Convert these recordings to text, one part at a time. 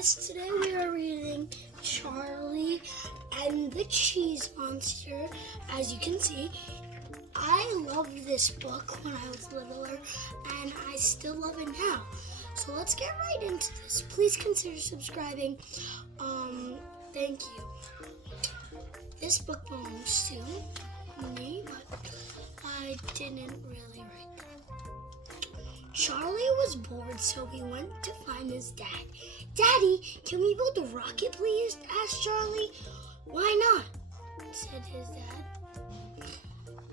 guys, today we are reading Charlie and the Cheese Monster. As you can see, I loved this book when I was littler and I still love it now. So let's get right into this. Please consider subscribing. Thank you. This book belongs to me, but I didn't really write that. Charlie was bored, so he went to find his dad. "Daddy, can we build a rocket, please?" asked Charlie. "Why not?" said his dad.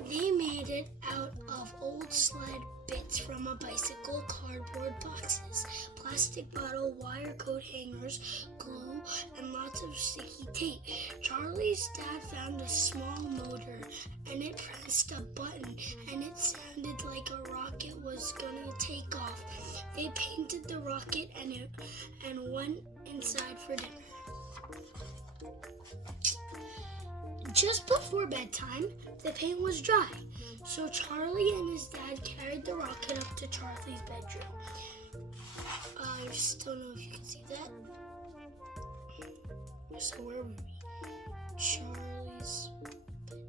They made it out of old sled bits from a bicycle, cardboard boxes, plastic bottle, wire coat hangers, glue, and lots of sticky tape. Charlie's dad found a small motor, and it pressed a button, and it sounded like a rocket was gonna take off. They painted the rocket and went inside for dinner. Just before bedtime, the paint was dry, so Charlie and his dad carried the rocket up to Charlie's bedroom. I just don't know if you can see that. So where were we? Charlie's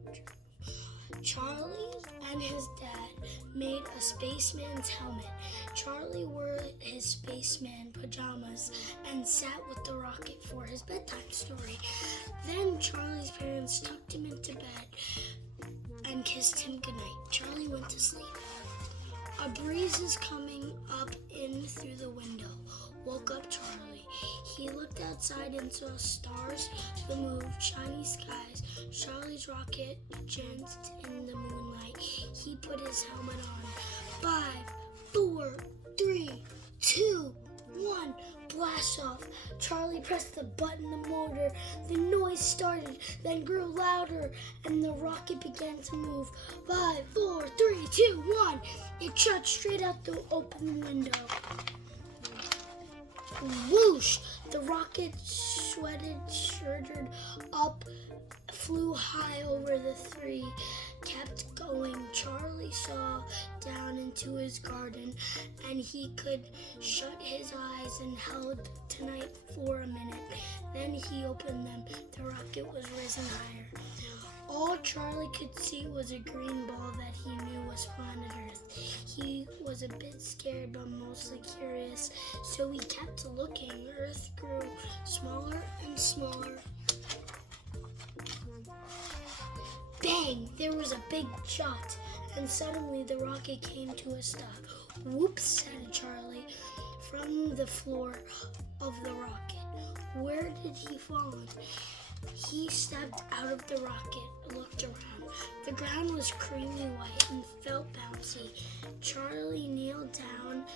bedroom. Charlie and his dad made a spaceman's helmet. Charlie wore his spaceman pajamas and sat with the rocket for his bedtime story. Then Charlie's parents tucked him into bed and kissed him goodnight. Charlie went to sleep. A breeze is coming up in through the window. Woke up Charlie. He looked outside and saw stars, the moon, shiny skies. Charlie's rocket danced in the moonlight. He put his helmet on. 5, 4, 3, 2, 1. Blast off. Charlie pressed the button, the motor. The noise started, then grew louder, and the rocket began to move. 5, 4, 3, 2, 1. It shot straight out the open window. Whoosh! The rocket shuddered up, flew high over the three, kept going. Charlie saw down into his garden, and he could shut his eyes and held tight for a minute. Then he opened them. The rocket was risen higher. All Charlie could see was a green ball that he knew was planet Earth. He was a bit scared, but mostly curious, so he kept looking. Earth grew smaller and smaller. Bang! There was a big shot, and suddenly the rocket came to a stop. "Whoops," said Charlie from the floor of the rocket. Where did he fall? He stepped out of the rocket, looked around. The ground was creamy white and felt bouncy. Charlie kneeled down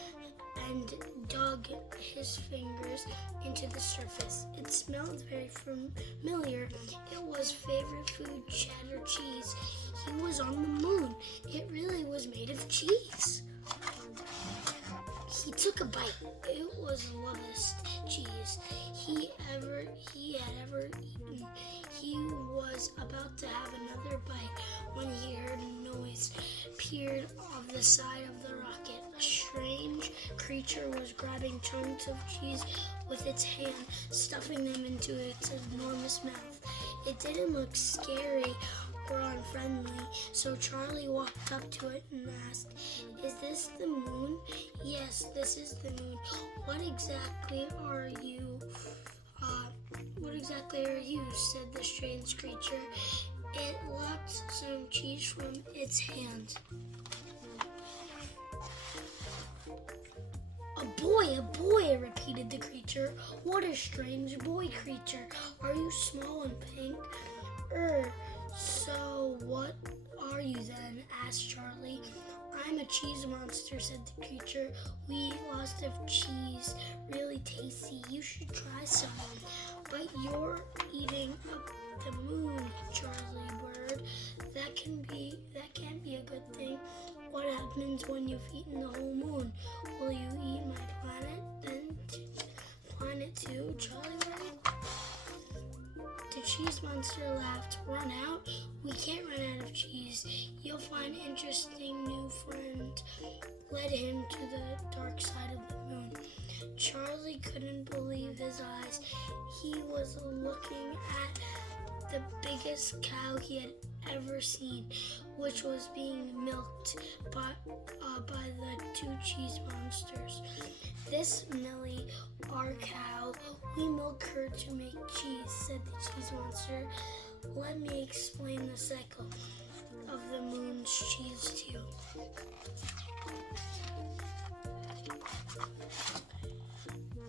and dug his fingers into the surface. It smelled very familiar. It was favorite food, cheddar cheese. He was on the moon. It really was made of cheese. He took a bite. It was the loveliest cheese he had ever eaten. He was about to have another bite when he heard a noise peered off the side of the rocket. A strange creature was grabbing chunks of cheese with its hand, stuffing them into its enormous mouth. It didn't look scary or unfriendly, so Charlie walked up to it and asked, "Is this the moon?" "Yes, this is the moon. What exactly are you? said the strange creature. It locked some cheese from its hand. "A boy," repeated the creature. "What a strange boy creature. Are you small and pink?" So what are you then?" asked Charlie. "I'm a cheese monster," said the creature. "We eat lots of cheese, really tasty. You should try some." "But you're eating up the moon, Charlie bird. That can't be a good thing. What happens when you've eaten the whole moon? Will you eat my planet too, Charlie bird?" The cheese monster laughed. "Run out? We can't run out of cheese. You'll find an interesting new friend." Led him to the dark side of the moon. Charlie couldn't believe his biggest cow he had ever seen, which was being milked by the two cheese monsters. "This Millie, our cow, we milk her to make cheese," said the cheese monster. "Let me explain the cycle of the moon's cheese to you.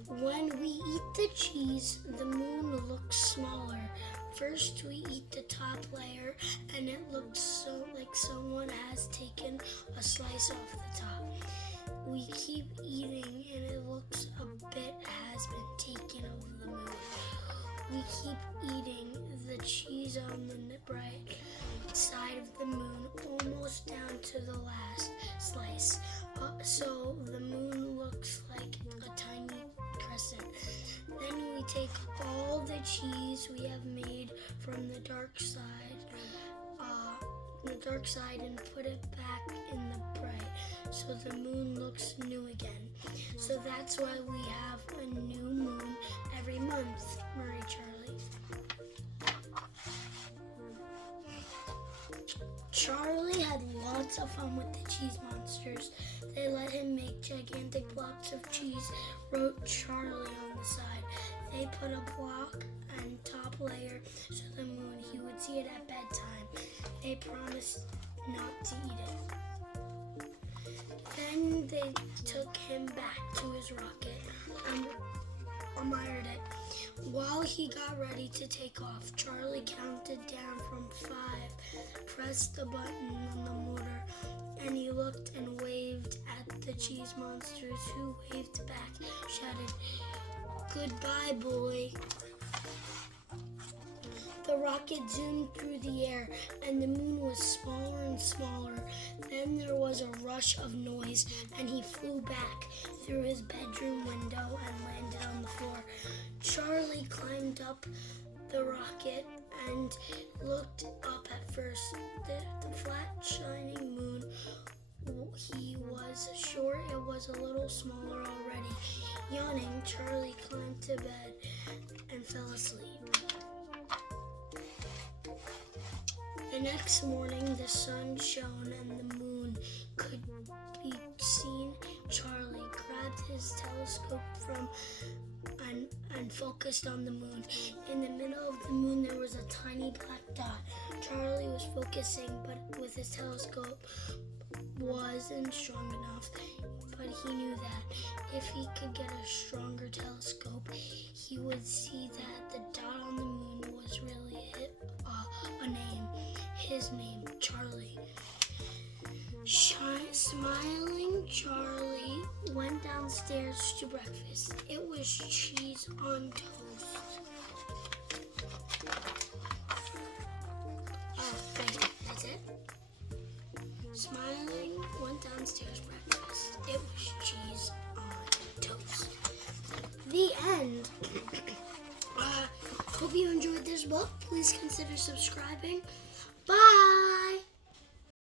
When we eat the cheese, the moon looks smaller. First, we eat the top layer, and it looks so like someone has taken a slice off the top. We keep eating, and it looks a bit has been taken of the moon. We keep eating the cheese on the bright side of the moon, almost down to the last slice. So the moon looks like a tiny crescent. Then we take all the cheese we have made from the dark side and put it back in the bright, so the moon looks new again. So that's why we have a new moon every month," Murray Charlie. Charlie had lots of fun with the cheese monsters. They let him make gigantic blocks of cheese, wrote Charlie on the side. They put a block and top layer so the moon he would see it at bedtime. They promised not to eat it. Then they took him back to his rocket and admired it. While he got ready to take off, Charlie counted down from 5, pressed the button on the motor, and he looked and waved at the cheese monsters, who waved back, shouted, "Goodbye, boy." The rocket zoomed through the air, and the moon was smaller and smaller. Then there was a rush of noise, and he flew back through his bedroom window and landed on the floor. Charlie climbed up the rocket and looked up at first. The flat, shining moon, he was sure it was a little smaller already. Yawning, Charlie climbed to bed and fell asleep. The next morning, the sun shone and the moon could be seen. Charlie grabbed his telescope and focused on the moon. In the middle of the moon, there was a tiny black dot. Charlie was focusing, but with his telescope wasn't strong enough. But he knew that if he could get a stronger telescope, he would see that the dot on the moon was really a name. His name, Charlie. Smiling, Charlie went downstairs to breakfast. It was cheese on toast. Oh, wait, that's it? Smiling, went downstairs breakfast. It was cheese on toast. The end. Hope you enjoyed this book. Please consider subscribing.